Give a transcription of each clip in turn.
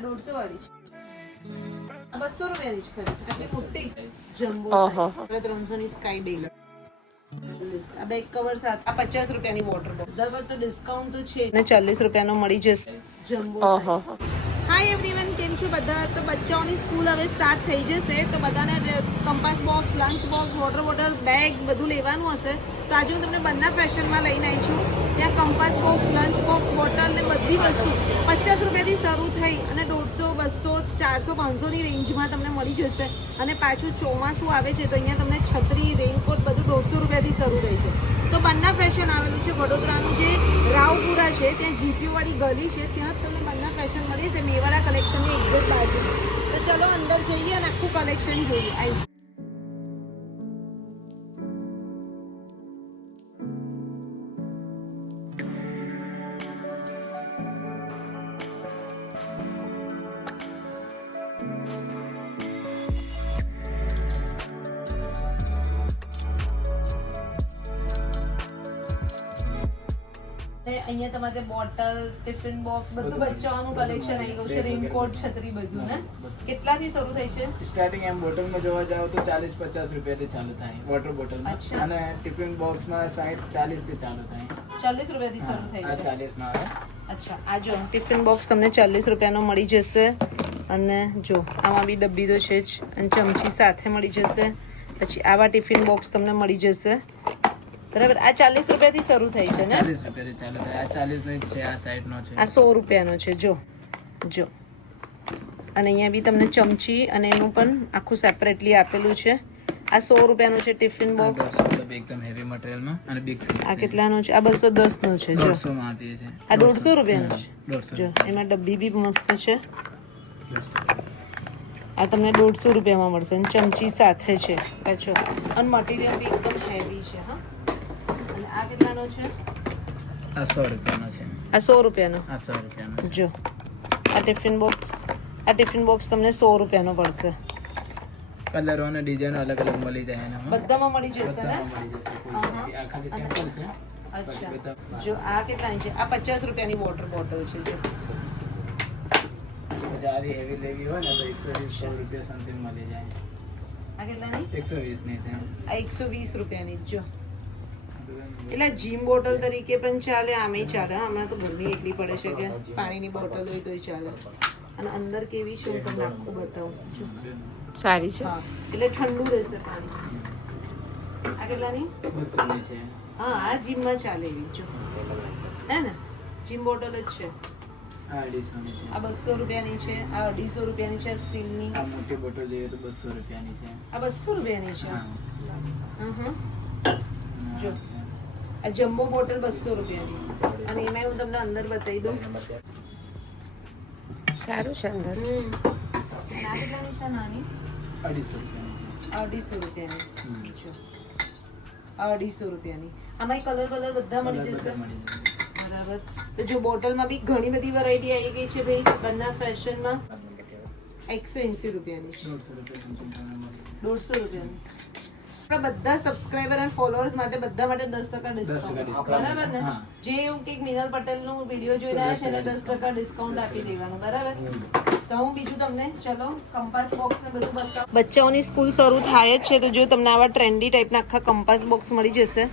આ 150 વાળી છે, આ 200 રૂપિયાની છે ખરી, આટલી મોટી જમ્બો ઓહો. સાઈઝ 300 ની સ્કાય બેગ, આ બેગ કવર સાથે આ 50 રૂપિયાની વોટર બોટલ, દર પર તો ડિસ્કાઉન્ટ તો છે ને 40 રૂપિયાનો મળી જશે જમ્બો. ઓહો. હાય એવરીવન, કેમ છો બધા? તો બચ્ચાઓની સ્કૂલ હવે સ્ટાર્ટ થઈ જશે, તો બધાને compass box, lunch box, water bottle, bags બધું લેવાનું હશે. તો આજે હું તમને બંને ફેશનમાં લઈને આવી છું. ત્યાં compass box, lunch box, bottle ને બધી વસ્તુ 50 રૂપિયાથી શરૂ થઈ અને 150, 200, 400, 500ની રેન્જમાં તમને મળી જશે. અને પાછું ચોમાસું આવે છે તો અહીંયા તમને છત્રી, રેઇનકોટ બધું 150 રૂપિયાથી શરૂ થઈ છે. તો બંને ફેશન આવેલું છે વડોદરાનું જે રાવપુરા છે, ત્યાં જીપીયુ વાળી ગલી છે, ત્યાં જ તમને બંને ફેશન મળી છે, મેવાડા કલેક્શનની એક્ઝેક્ટ બાજુ. તો ચલો અંદર જઈએ અને આખું કલેક્શન જોઈએ. આવી અહીંયા તમારે બોટલ, ટિફિન બોક્સ બધું બચ્ચાઓનું કલેક્શન આવી ગયું છે, રેઇનકોટ, છત્રી બધું ને. કેટલાથી શરૂ થાય છે? સ્ટાર્ટિંગ એમ બોટલમાં જોવા જાવ તો 40-50 રૂપિયાથી ચાલુ થાય વોટર બોટલમાં, અચ્છા. અને ટિફિન બોક્સમાં 60-40 થી ચાલુ થાય. 40 રૂપિયાથી શરૂ થાય આ છે. 40 માં આવે. અચ્છા, આ જો ટિફિન બોક્સ તમને 40 રૂપિયાનો મળી જશે. અને જો આમાં બી ડબ્બી તો છે જ, અને ચમચી સાથે મળી જશે. પછી આવા ટિફિન બોક્સ તમને મળી જશે, બરાબર. આ 40 રૂપિયાથી શરૂ થાય છે ને? 40 રૂપિયાથી ચાલુ થાય. આ 40 નો જ છે, આ સાઈડ નો છે. આ 100 રૂપિયાનો છે. જો જો, અને અહીંયા બી તમને ચમચી અને એનું પણ આખું સેપરેટલી આપેલું છે. આ 100 રૂપિયાનું છે ટિફિન બોક્સ. એકદમ હેવી મટીરિયલમાં અને બિગ સાઈઝ. આ કેટલાનો છે? આ 210 નો છે. જો 150 માં આપીએ છે. આ 150 રૂપિયાનો છે. 150. જો એમાં ડબ્બી બી મસ્ત છે. આ તમને 150 રૂપિયામાં મળશે અને ચમચી સાથે છે પાછો, અને મટીરિયલ બી એકદમ હેવી છે. હા, અને આ કેટલાનો છે? આ 100 રૂપિયાનો છે. આ 100 રૂપિયાનો. આ 100 રૂપિયાનો છે. જો આ ટિફિન બોક્સ તમને 100 રૂપિયાનો પડશે. કલરો અને ડિઝાઇન અલગ અલગ મળી જાય એનામાં. બધામાં મળી જશે ને? બધામાં મળી જશે. કોઈ નથી. આ ખાલી સેમ્પલ છે. અચ્છા, જો આ કેટલાની છે? આ 50 રૂપિયાની વોટર બોટલ છે. જો પછી આવી હેવી લેવી હોય ને તો 120 રૂપિયા સમથિંગ મળી જાય. આ કેટલાની? 120 ની છે. આ 120 રૂપિયાની જ. જો એટલે જીમ બોટલ તરીકે પણ ચાલે, આમેય ચાલે. હમણાં તો ગરમી એટલી પડે છે કે પાણીની બોટલ હોય તોય ચાલે. અને અંદર કેવી છે હું તમને આખું બતાવું. જો સારી છે. હા, એટલે ઠંડુ રહેશે પાણી. આ કેટલાની? 200 ની છે. હા, આ જીમમાં ચાલે એવી. જો હે ને, જીમ બોટલ જ છે. આ 250 ની છે. આ 200 રૂપિયાની છે. આ 250 રૂપિયાની છે સ્ટીલની. આ મોટી બોટલ જોઈએ તો 200 રૂપિયાની છે. આ 200 રૂપિયાની છે. હા. જો આ જમ્બો બોટલ 200 રૂપિયાની, અને એમાં હું તમને અંદર બતાવી દઉં. સારું છે અંદર. અને આ કેટલાની છે નાની? 250 રૂપિયાની. 250 રૂપિયાની. જો આ 250 રૂપિયાની. આમાં કલર બધા મળી જશે. બરાબર. તો જો બોટલમાં બી ઘણી બધી વેરાયટી આવી ગઈ છે ભાઈ બંને ફેશનમાં. 180 રૂપિયાની છે. 150 રૂપિયા સમથિંગ તમને મળી 150 રૂપિયાની. આપણા બધા સબસ્ક્રાઇબર અને ફોલોઅર્સ માટે બધા માટે 10% ડિસ્કાઉન્ટ. બરાબર ને? હા. જે એવું કે મિનલ પટેલનું વિડીયો જોઈ રહ્યા છે એને 10% ડિસ્કાઉન્ટ આપી દેવાનું. બરાબર. તો હું બીજું તમને ચલો કંપાસ બોક્સ ને બધું બતાવું. બચ્ચાઓની સ્કૂલ શરૂ થાય જ છે તો જો તમને આવા ટ્રેન્ડી ટાઈપના આખા કંપાસ બોક્સ મળી જશે.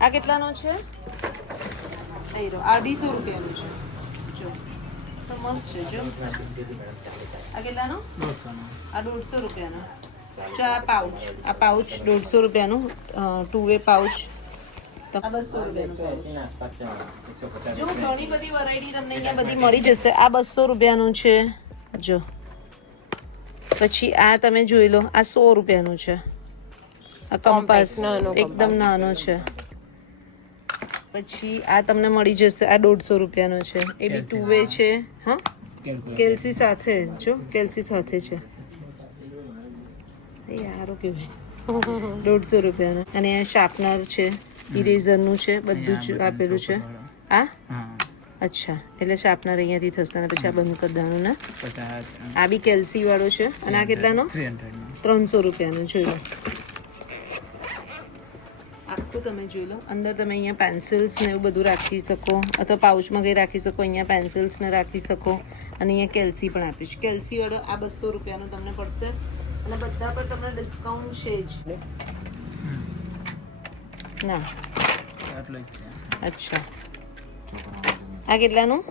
આ કેટલાનો છે? આ 250 રૂપિયાનું છે. જો તો મસ્ત છે. જો આ કેટલાનો? 200 નો. આ 150 રૂપિયાનો. જો આ પાઉચ 150 રૂપિયાનું, 2 વે પાઉચ. તો આ 200 રૂપિયાનું. જો ઘણી બધી વેરાયટી તમને અહીંયા બધી મળી જશે. આ 200 રૂપિયાનું છે. જો પછી આ તમે જોઈ લો, આ 100 રૂપિયાનું છે. આ કંપાસ એકદમ નાનો છે. પછી આ તમને મળી જશે, આ 150 રૂપિયાનો છે. એ બી 2 વે છે. હા, કેલ્સી સાથે. જો કેલ્સી સાથે છે. યાર કેવાય 150 રૂપિયાનો. અને શાર્પનર છે, ઇરેઝરનું છે, બધું જ આપેલું છે. આ અચ્છા, એટલે શાર્પનર અહીંયાથી થશે અને પછી આ બંધ કરી દેવાનું ને. આ બી કેલ્સી વાળો છે. અને આ કેટલાનો? 300 રૂપિયાનો. જોઈ લો આખું, તમે જોઈ લો. અંદર તમે અહીંયા પેન્સિલ્સ ને એવું બધું રાખી શકો, અથવા પાઉચમાં કંઈ રાખી શકો. અહીંયા પેન્સિલ્સ ને રાખી શકો. અને અહીંયા કેલ્સી પણ આપ્યું છે. કેલ્સી વાળો આ 200 રૂપિયાનો તમને પડશે અને બધા પર તમને ડિસ્કાઉન્ટ છે જ. ના આટલું જ છે. અચ્છા આ કેટલાનું?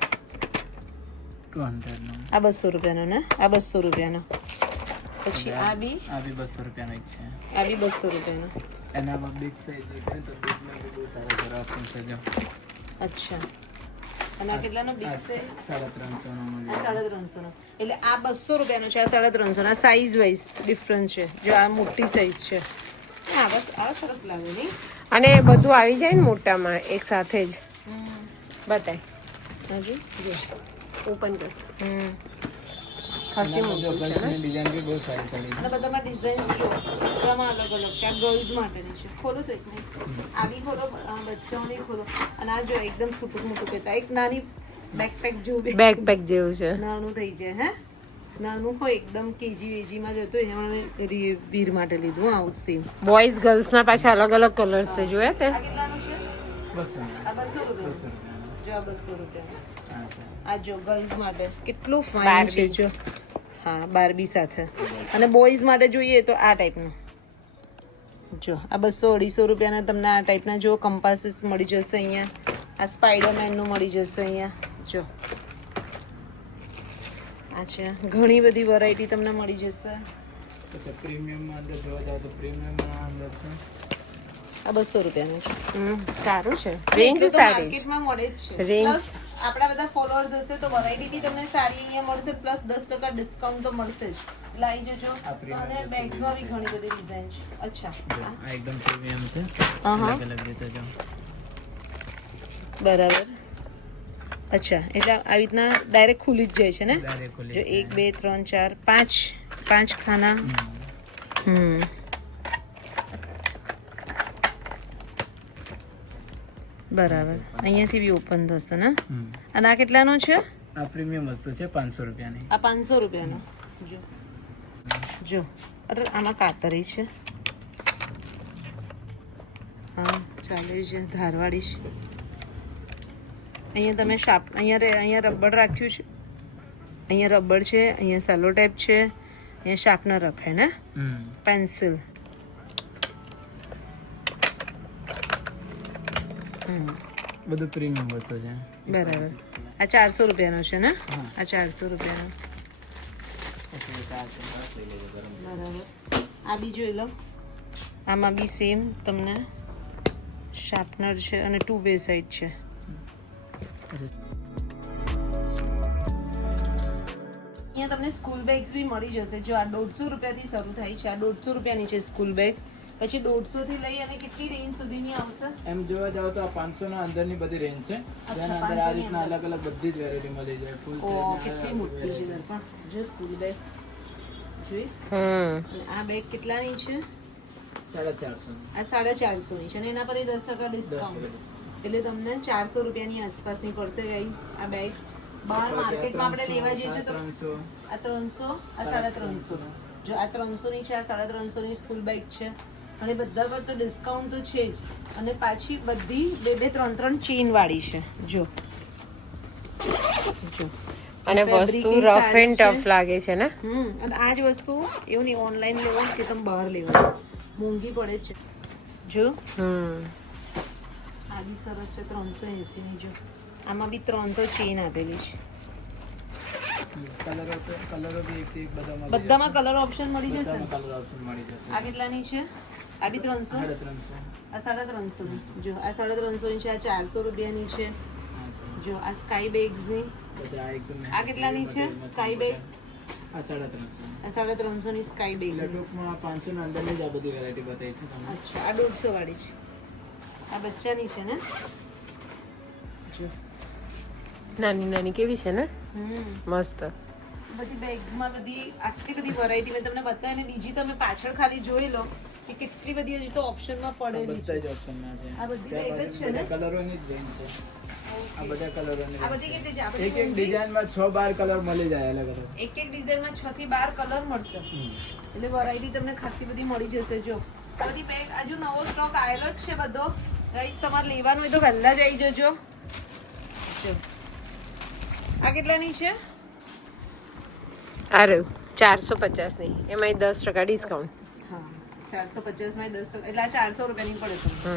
200 નો. આ 200 રૂપિયાનો ને? આ 200 રૂપિયાનો. પછી આ બી 200 રૂપિયાનો જ છે. આ બી 200 રૂપિયાનો. એનામાં બિગ સાઈઝ છે તો બિગમાં બી બહુ સારા સારા ઓપ્શન છે જો. અચ્છા અને આ કેટલાનો બિગ સાઈઝ? 350 નો મળી આ 350 નો. એટલે આ 200 રૂપિયાનો છે, આ 350 નો. આ સાઈઝ વાઇઝ ડિફરન્ટ છે. જો આ મોટી સાઈઝ છે. હા બસ આ સરસ લાગે નહીં? અને બધું આવી જાય ને મોટામાં એક સાથે જ બતાય. હાજી જો ઓપન કર. ખાસી એનામાં જો મોટું છે ને? ગર્લ્સની ડિઝાઇન બી બહુ સારી સારી છે. અને બધામાં ડિઝાઇન જો બધામાં અલગ અલગ છે. આ ગર્લ્સ માટેની છે. ખોલો તો એક નહીં. આ બી ખોલો, બચ્ચાઓની ખોલો. અને આ જો એકદમ છૂટું મોટું કહેતા એક નાની બેકપેક જેવું બેકપેક જેવું છે. નાનું થઈ જાય. હે નાનું હોય એકદમ કેજી વેજીમાં જતું એમાં વીર માટે લીધું. આવું સેમ. બોયઝ ગર્લ્સના પાછા અલગ અલગ કલર્સ છે જોયા તે? આ કેટલાનું છે? 200 આ 200 રૂપિયા. 200 રૂપિયાનો. જો આ 200 રૂપિયા. હા છે. આ જો ગર્લ્સ માટે કેટલું ફાઇન છે. બાર્બી. જો હા બાર્બી સાથે. અને બોયઝ માટે જોઈએ તો આ ટાઈપનું જો આ 200-250 રૂપિયાના તમને આ ટાઈપના જો કંપાસીસ મળી જશે અહીંયા. આ સ્પાઈડરમેનનું મળી જશે અહીંયા. જો આ છે. ઘણી બધી વેરાયટી તમને મળી જશે. પછી પ્રીમિયમમાં અંદર જોવા જાવ તો પ્રીમિયમમાં અંદર છે આ 200 રૂપિયાનું છે. સારું છે. રેન્જ એટલું તો સારી છે. માર્કેટમાં મળે જ છે. Range. પ્લસ આપણા બધા ફોલોઅર્સ હશે તો વેરાયટી બી તમને સારી અહીંયા મળશે. પ્લસ 10% ડિસ્કાઉન્ટ તો મળશે જ. એટલે આવી જજો. આ premium અને વસ્તુ બેગ્સમાં બી ઘણી બધી ડિઝાઇન છે. અચ્છા જો આ એકદમ પ્રીમિયમ છે. હા. અલગ અલગ રીતે જો બરાબર. અચ્છા એટલે આવી રીતના ડાયરેક્ટ ખુલી જ જાય છે ને? ડાયરેક્ટ ખુલી જો 1 2 3 4 5 ખાના. બરાબર. અહીંયાથી બી ઓપન થશે ને? અને આ કેટલાનો છે? આ પ્રીમિયમ વસ્તુ છે 500 રૂપિયાની. આ 500 રૂપિયાનો. જો જો અરે આમાં કાતરી છે. હા ચાલે છે. ધારવાળી છે. અહીંયા તમે અહીંયા રબર રાખ્યું છે. અહીંયા રબર છે. અહીંયા સેલો ટેપ છે. અહીંયા શાર્પનર રખાય ને? પેન્સિલ. બધું પ્રીમિયમ વસ્તુ છે. બરાબર. આ 400 રૂપિયાનો છે ને? હા. આ 400 રૂપિયાનો. પછી એક આ છે. બરાબર. આ બી જોઈ લો. આમાં બી સેમ તમને શાર્પનર છે અને 2 વે સાઈડ છે. અહીંયા તમને સ્કૂલ બેગ્સ બી મળી જશે. જો આ 150 રૂપિયાથી શરૂ થાય છે. આ 150 રૂપિયાની છે સ્કૂલ બેગ. પછી 150 થી લઈ અને કેટલી રેન્જ સુધીની આવશે? એમ જોવા જાવ તો આ 500 ના અંદરની બધી રેન્જ છે. અચ્છા, જેના અંદર 500 આ ની રીતના અંદર. અલગ અલગ બધી જ વેરાયટી મળી જાય. ફૂલ ઓ કેટલી મોટી છે દર્પણ. જો સ્કૂલ બેગ જોઈ. અને આ બેગ કેટલાની છે? 450. આ 450 ની છે અને એના પર 10% ડિસ્કાઉન્ટ. એટલે તમને 400 રૂપિયાની આસપાસની પડશે ગાઈસ આ બેગ. બહાર માર્કેટમાં આપણે લેવા જઈએ છીએ તો 300. આ 300 આ 350. જો આ 300 ની છે, આ 350 ની સ્કૂલ બેગ છે અને બધા પર તો ડિસ્કાઉન્ટ તો છે જ. અને પાછી બધી 2-3 ચેન વાળી છે. જો જો અને Fabric વસ્તુ ની રફ સારી એન્ડ છે. ટફ લાગે છે ને? અને આ જ વસ્તુ એવું નહીં ઓનલાઈન લેવાનું કે તમે બહાર લેવાનું મોંઘી પડે જ છે. જો આ બી સરસ છે 380 ની. જો આમાં બી 3 તો ચેન આપેલી છે. કલરો બી એક થી એક બધામાં બધામાં કલર ઓપ્શન મળી જશે ને? બધામાં કલર ઓપ્શન મળી જશે. આ કેટલાની છે? આ બી 300. 350. આ 350 ની. જો આ 350 ની છે. આ 400 રૂપિયાની છે. હા છે. જો આ સ્કાય બેગ્સ ની. પછી આ એકદમ આ કેટલાની છે સ્કાય બેગ? આ 350. આ 350 ની સ્કાય બેગ. એટલે ટૂંકમાં 500 ના અંદરની જ આ બધી વેરાયટી બતાવી છે તમને. અચ્છા આ 150 વાળી છે. આ બચ્ચાની છે ને? જો નાની નાની કેવી છે ને? મસ્ત. બધી બેગ્સમાં બધી આટલી બધી વેરાયટી મેં તમને બતાવી અને બીજી તમે પાછળ ખાલી જોઈ લો કે કેટલી બધી હજી તો ઓપ્શનમાં પડેલી બધા છે. જ ઓપ્શનના છે. આ બધી ત્યાં બેગ જ બાજુ છે ને? બધા કલરોની જ રેન્જ છે. આ બધા કલરોની આ range બધી છે. કેટલી છે? આ એક બધી એક ડિઝાઇનમાં 6-12 કલર મળી જાય અલગ અલગ. એક ડિઝાઇનમાં 6 થી 12 કલર મળશે. એટલે વેરાયટી તમને ખાસી બધી મળી જશે. જો આ બધી બેગ આજુ નવો સ્ટોક આવેલો જ છે બધો. ગાઈસ તમારે લેવાનું હોય તો પહેલા જ આવી જજો. જો આ કેટલાની છે? અરે 450 ની એમાં 10% ડિસ્કાઉન્ટ. હા 450 માં 10 એટલે આ 400 રૂપિયાની પડે તમને.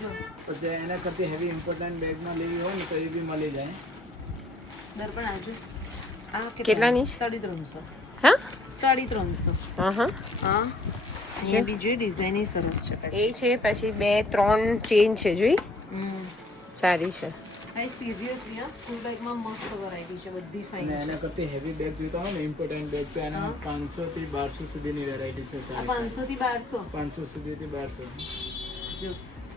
જો પછી એના કરતી હેવી ઇમ્પોર્ટન્ટ બેગમાં લેવી હોય ને તો એ બી મળી જાય. દર્પણ આજુ આ કેટલાની છે? 350. હા 350. હા હા હા અહીંયા બીજી ડિઝાઇન સરસ છે એ છે. પછી 2-3 ચેન છે જોઈ, હમ સારી છે. આ સિરિયસલી આ સ્કૂલ બેગમાં મસ્ત વેરાયટી છે, બધી ફાઇન અને છે. એના કરતી હેવી બેગ જોઈતા હોય ને ઇમ્પોર્ટન્ટ બેગ તો એના 500 થી 1200 સુધીની વેરાયટી છે. આ સારી 500 થી 1200 500 સુધીથી 1200 જો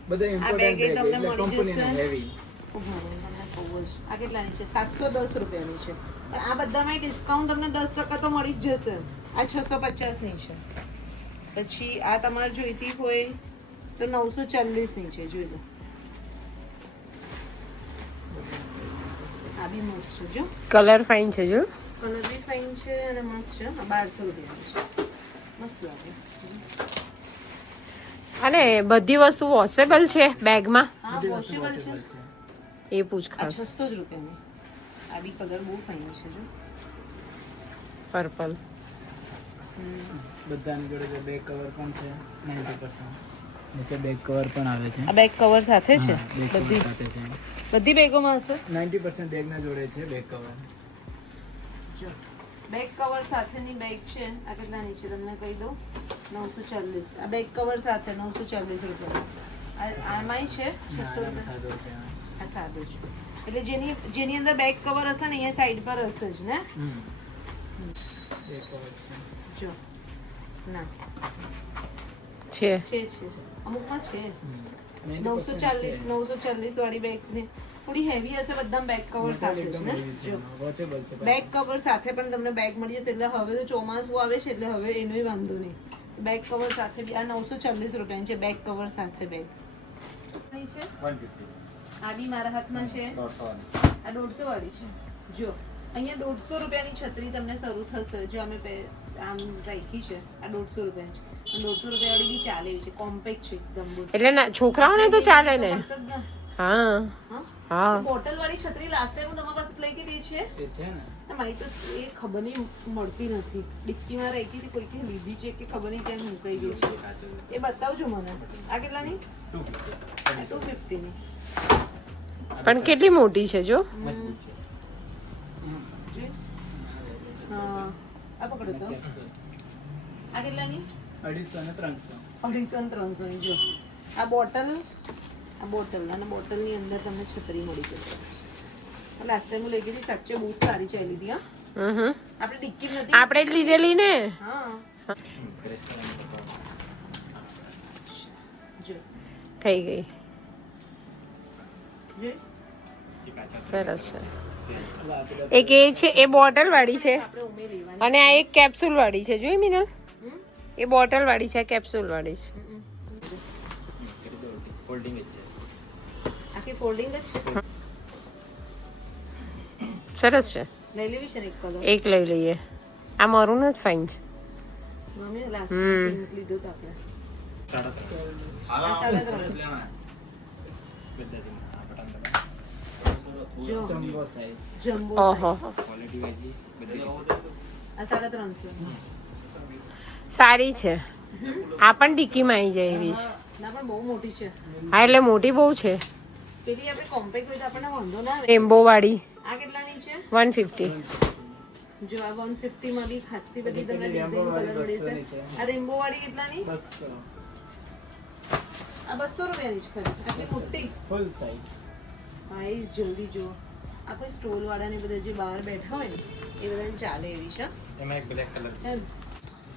બધા આ બેગ ઇમ્પોર્ટન્ટ એ બેગ તમને એટલે મળી કંપનીના જશે. હેવી. તમને બહુ જ આ કેટલાની છે? 710 રૂપિયાની છે. પણ આ બધામાં ડિસ્કાઉન્ટ તમને 10% તો મળી જ જશે. આ 650 ની છે. પછી આ તમારે જોઈતી હોય તો 940 ની છે. જોઈ લો, આ બી મસ્ત છે. જો કલર ફાઇન છે જો. કલર બી ફાઇન છે અને મસ્ત છે. આ 1200 રૂપિયાની છે. મસ્ત લાગે. અને બધી વસ્તુ વોશેબલ છે બેગમાં, હા વોશેબલ છે. એ પૂછ આ ખાસ. 600 જ રૂપિયાની. આ બી કલર બહુ ફાઇન છે. જો પર્પલ. બધાની જોડે બેક કવર પણ છે 90%. નીચે બેક કવર પણ આવે છે. આ બેક કવર સાથે છે. હા, બેક કવર બધી સાથે છે. બધી બેગોમાં હશે. 90% બેગના જોડે છે બેક કવર. જો બેક કવર સાથેની બેગ છે. આ કેટલાની છે તમને કહી દઉં, 940. આ બેક કવર સાથે 940 રૂપિયા. આમાંય છે 600 આનો રૂપિયા. સાદો છે. આ સાદો છે. એટલે જેની અંદર બેક કવર હશે ને અહીંયા સાઈડ પર હશે જ ને. બેક કવર છે. જો ના છે છે અમુકમાં છે. 90% છે. 940 વાળી બેગ ને થોડી હેવી હશે. બધા બેક કવર સાથે જ ને. જો વોચેબલ છે. બેક કવર સાથે પણ તમને બેગ મળી જશે. એટલે હવે તો ચોમાસું આવે છે એટલે હવે એનોય વાંધો નહીં. બેક કવર સાથે બી આ 940 રૂપિયાની છે. બેક કવર સાથે બેગ છે. 150. આ બી મારા હાથમાં છે. 150. આ 150 વાળી છે. જો અહીંયા 150 રૂપિયાની છત્રી તમને શરૂ થશે. જો અમે આમ રાખી છે. આ 150 રૂપિયાની છે. 150 રૂપિયા વાળી બી ચાલે એવી છે. કોમ્પેક્ટ છે એકદમ. એટલે ના છોકરાઓને તો ચાલે ને. મળશે જ ને. હા હા હા બોટલ વાળી છત્રી લાસ્ટ ટાઈમ હું તમારા પાસે લઈ ગઈ છે. એ છે ને. મારી તો એ ખબર નહીં મળતી નથી. ડિક્કીમાં રાખી હતી, કોઈકે લીધી છે કે ખબર નહીં ક્યાં મુકાઈ ગઈ છે. એ બતાવજો મને. આ કેટલાની? 250 ની. પણ કેટલી મોટી છે જો. હા આ પકડો તો. આ કેટલાની? 250 અને 300. 250 અને 300 ની. જો આ બોટલ અને બોટલની અંદર તમને છત્રી મળી જશે. લાસ્ટ ટાઈમ હું લઈ ગઈ હતી. સાચે બહુ સારી ચાલી હતી. હા આપણે ડિક્કી નથી. આપણે જ લીધેલી ને. હા જો થઈ ગઈ. જો સરસ છે. એક એ છે, એ બોટલ વાળી છે, આપણે ઉમેરી લેવાની. અને આ એક કેપ્સ્યુલ વાળી છે. જોઈ મિનલ, એ બોટલ વાળી છે, કેપ્સ્યુલ વાળી છે. ફોલ્ડિંગ જ છે. આખી ફોલ્ડિંગ જ છે. સરસ છે. લઈ લેવી છે ને એક કલર. એક લઈ લઈએ. આ મરૂન જ ફાઇન છે. ગમે લાસ્ટ પિંક લીધો તો આપણે. આ 3.5. જો જમ્બો સાઈઝ. જમ્બો ઓહો ક્વોલિટી વાઇઝ બધી. આ 350. સારી છે. આ પણ ડિક્કીમાં આવી જાય એવી છે. ના પણ બહુ મોટી છે. હા એટલે મોટી બહુ છે. પેલી આપણે કોમ્પેક્ટ હોય તો આપણને વાંધો ના આવે. રેમ્બો વાળી આ કેટલાની છે? 150. જો આ 150 માં બી ખાસી બધી તમને ડિઝાઇન કલર મળી છે. આ રેમ્બો વાળી કેટલાની? 200. આ 200 રૂપિયાની છે ખરી. આટલી મોટી. Full size. ગાઈસ જલ્દી જો. આ કોઈ સ્ટોલ વાળા ને બધા જે બહાર બેઠા હોય ને એ બધાને ચાલે એવી છે. એમાં એક બ્લેક કલર. એમ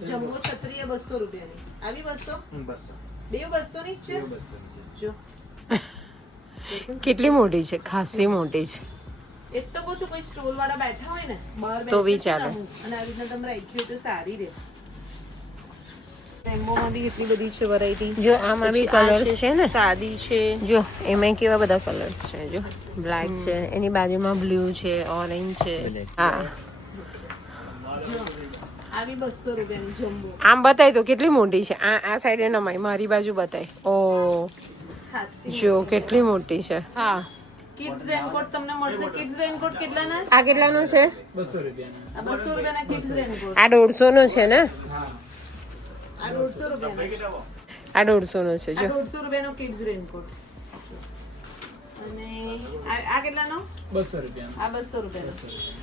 જમ્બો છત્રી એ 200 રૂપિયાની. આવી 200? 200. બે 200 ની જ છે. 200 જો કેટલી મોટી છે, ખાસી મોટી છે. એક તો કહું છું કોઈ સ્ટોલ વાળા બેઠા હોય ને બહાર તો બી બેસે છે ને ચાલે. અમુક, અને આવી રીતના તમે રાખી હોય તો સારી રહે. રેમ્બોમાં બી એટલી બધી છે વેરાયટી. જો આમાં બી કલર્સ છે ને. સાદી છે. જો એમાં કેવા બધા કલર્સ છે. જો બ્લેક છે, એની બાજુમાં બ્લુ છે, ઓરેન્જ છે. હા જો આ બી 200 રૂપિયાની જમ્બો. આમ બતાય તો કેટલી મોટી છે. આ સાઈડે નમાય, મારી બાજુ બતાય. ઓ ખાસી જો કેટલી મોટી છે. હા કિડ્સ રેનકોટ તમને મળશે. કિડ્સ રેનકોટ કેટલાના? આ કેટલાનો છે? 200 રૂપિયાના. આ 200 રૂપિયાના કિડ્સ રેનકોટ. આ 150 નો છે ને? હા આ 150 રૂપિયાનો. આ 150 નો છે આ જો. 150 રૂપિયાનો કિડ્સ રેનકોટ. અને આ કેટલાનો? 200 રૂપિયાનો. આ 200 રૂપિયાનો.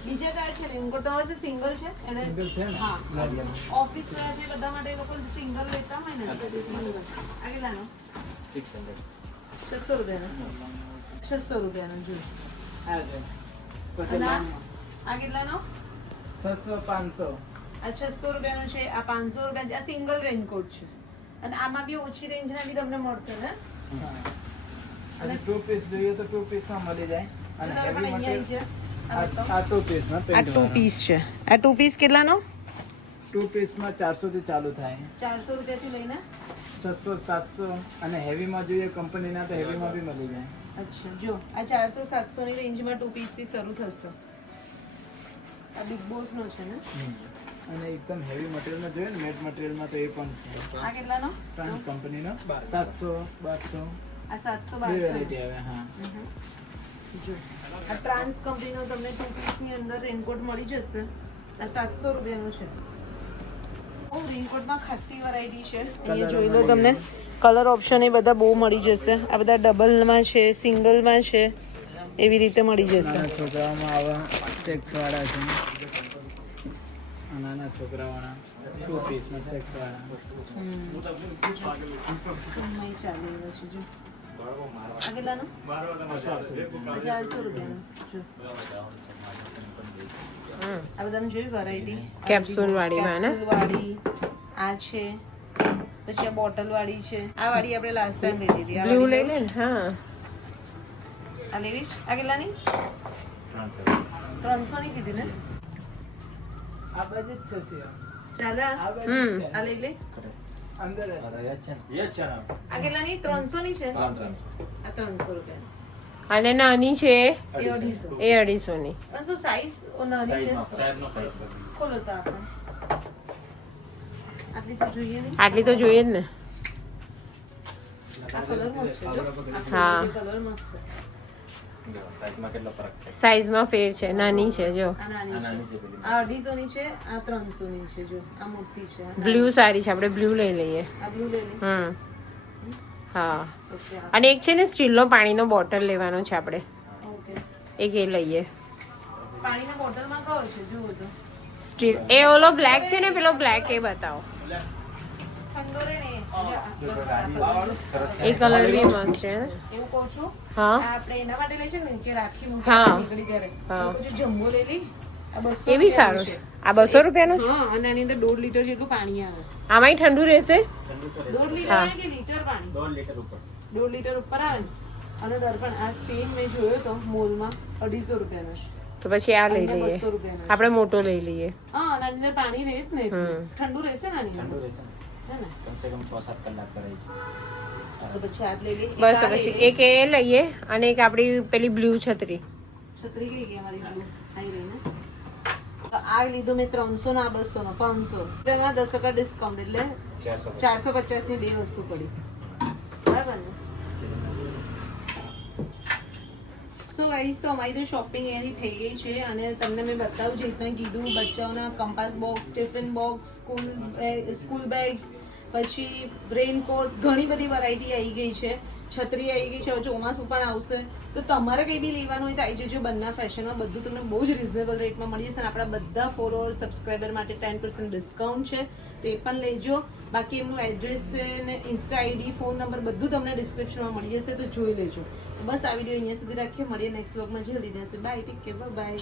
બીજા કયા છે રેનકોટ? તમારે પાસે સિંગલ છે? એને સિંગલ છે ને? હા. લાગેલું. ઓફિસ વાળા જે બધા માટે એ લોકો સિંગલ લેતા હોય ને single. આ કેટલાનો? 600 રૂપિયાનો. 600 રૂપિયાનો જો. આ છે. અને આ કેટલાનો? 600 500. આ 600 રૂપિયાનો છે. આ 500 રૂપિયા છે. આ સિંગલ રેનકોટ છે. અને આમાં બી ઓછી રેન્જના બી તમને મળશે ને? હા. અને 2 પીસ જોઈએ તો 2 પીસ માં મળી જાય. અને તો પણ હેવી અહીંયા મટીરિયલ છે. આ 2 પીસ માં આ પેન્ટ 2 પીસ છે. આ 2 પીસ કેટલાનો? 2 પીસ માં 400 થી ચાલુ થાય. 400 રૂપિયાથી લઈને 600 700 અને હેવી માં જોઈએ કંપનીના તો હેવી માં બી મળી જાય. અચ્છા જો આ 400 700 ની રેન્જમાં 2 પીસ થી શરૂ થશે. આ બિગ બોસ નો છે ને? અને એકદમ હેવી મટીરિયલ માં જોઈએ ને મેટ મટીરિયલ માં તો એ પણ છે. આ કેટલાનો? ટ્રાન્સ કંપનીનો 700 1200 આ 700 બે 1200 વેરાયટી આવે. હા જો આ ટ્રાન્સ કંપનીનો તમને 2 પીસ ની અંદર રેનકોટ મળી જશે. આ 700 રૂપિયાનું છે. ઓ રેનકોટમાં ખાસી વેરાયટી છે. અહીંયા જોઈ લો તમને કલર ઓપ્શન એ બધા બહુ મળી જશે. આ બધા ડબલમાં છે, સિંગલમાં છે, એવી રીતે મળી જશે. નાના છોકરાઓમાં આવા ચેક્સ વાળા છે. આ નાના છોકરાઓના 2 પીસ માં ચેક્સ વાળા. એમાંય ચાલે એવા છે જો. આ કેટલાનો? 400 રૂપિયા. 400 રૂપિયાનો જો. આ બધાનું જોયું વેરાયટી? કેપ્સ્યુલ વાળીમાં ને? કેપ્સ્યુલ વાળી આ છે. પછી આ બોટલ વાળી છે. આ વાળી આપણે લાસ્ટ ટાઈમ લીધી હતી. આ બ્લુ વાળી લઈ લે ને. હા આ લેવી છે? આ કેટલાની? 300 ની કીધી ને? આ બાજુ જ છે સિયા. ચાલે આ બાજુ જ છે. આ લઈ લે. અંદર જ. આ કેટલાની? 300 ની છે. આ 300 રૂપિયા. અને નાની છે એ 250. એ 250 ની. પણ શું સાઈઝ નાની છે? ખોલો તો આપણે. આટલી તો જોઈએ નહીં. આટલી તો જોઈએ જ ને. આ કલર મસ્ત છે જો. હા. કલર મસ્ત છે. સાઈઝમાં ફેર છે. નાની છે જો. આ નાની છે. આ 250 ની છે. આ 300 ની છે જો. આ મોટી છે. બ્લુ સારી છે. આપણે બ્લુ લઈ લઈએ. આ બ્લુ લઈ લે. હા. ઓકે અને એક છે ને સ્ટીલનો પાણીનો બોટલ લેવાનો છે આપણે. ઓકે. એક એ લઈએ. પાણીના બોટલમાં કયો છે જુઓ તો. સ્ટીલ એ ઓલો બ્લેક છે ને પેલો બ્લેક એ બતાવો. ઠંડો રે ને. એ કલર બી મસ્ત છે ને? એવું કહું છું. હા આ આપણે એના માટે લઈ છે ને કે રાખી મૂકી હા. નીકળી ત્યારે. હા. તો પછી જમ્બો લઈ લી. આ 200 એ બી સારું છે. આ 200 રૂપિયાનું છે? હા અને આની અંદર 1.5 લીટર જેટલું પાણી આવે. આમાંય ઠંડુ રહેશે? 1.5 લીટર હા. આવે કે લીટર પાણી? 1.5 લીટર ઉપર આવે ને. અને દર્પણ આ સેમ મેં જોયો તો મોલમાં 250 રૂપિયાનો છે. તો પછી આ લઈ અંદર લઈએ. 200 રૂપિયાનો છે. આપણે મોટો લઈ લઈએ. હા અને આની અંદર પાણી રહે જ ને એટલું. હમ. ઠંડુ રહેશે ને આની અંદર? હે ને? કમ સે કમ 6-7 કલાક કરે છે. તો પછી આ જ લઈ લે. બસ આ તો પછી લઈ લે. એક એ લઈએ અને એક આપણી પેલી બ્લુ છત્રી. છત્રી કઈ ગઈ અમારી blue? આઈ રહી ને. તો આ લીધું મેં 300 ના 200 નો 500 એમાં 10% ડિસ્કાઉન્ટ એટલે 450 ની બે વસ્તુ પડી બરાબર ને. સો ગાઈસ તો અમારી તો શોપિંગ એની થઈ ગઈ છે અને તમને મેં બતાવ્યું જે રીતના કીધું બચ્ચાઓના compass box tiffin box school bags પછી રેનકોટ ઘણી બધી વેરાયટી આવી ગઈ છે. છત્રી આવી ગઈ છે. હવે ચોમાસું પણ આવશે તો તમારે કંઈ બી લેવાનું હોય તો આવી જજો. બંને ફેશનમાં બધું તમને બહુ જ રિઝનેબલ રેટમાં મળી જશે અને આપણા બધા ફોલોઅર સબસ્ક્રાઈબર માટે 10% ડિસ્કાઉન્ટ છે તો એ પણ લેજો. બાકી એમનું એડ્રેસ છે ને ઇન્સ્ટા આઈડી ફોન નંબર બધું તમને ડિસ્ક્રિપ્શનમાં મળી જશે તો જોઈ લેજો. બસ આ વિડીયો અહીંયા સુધી રાખીએ. મળીએ નેક્સ્ટ બ્લોગમાં જલ્દી જશે. Bye take care bye.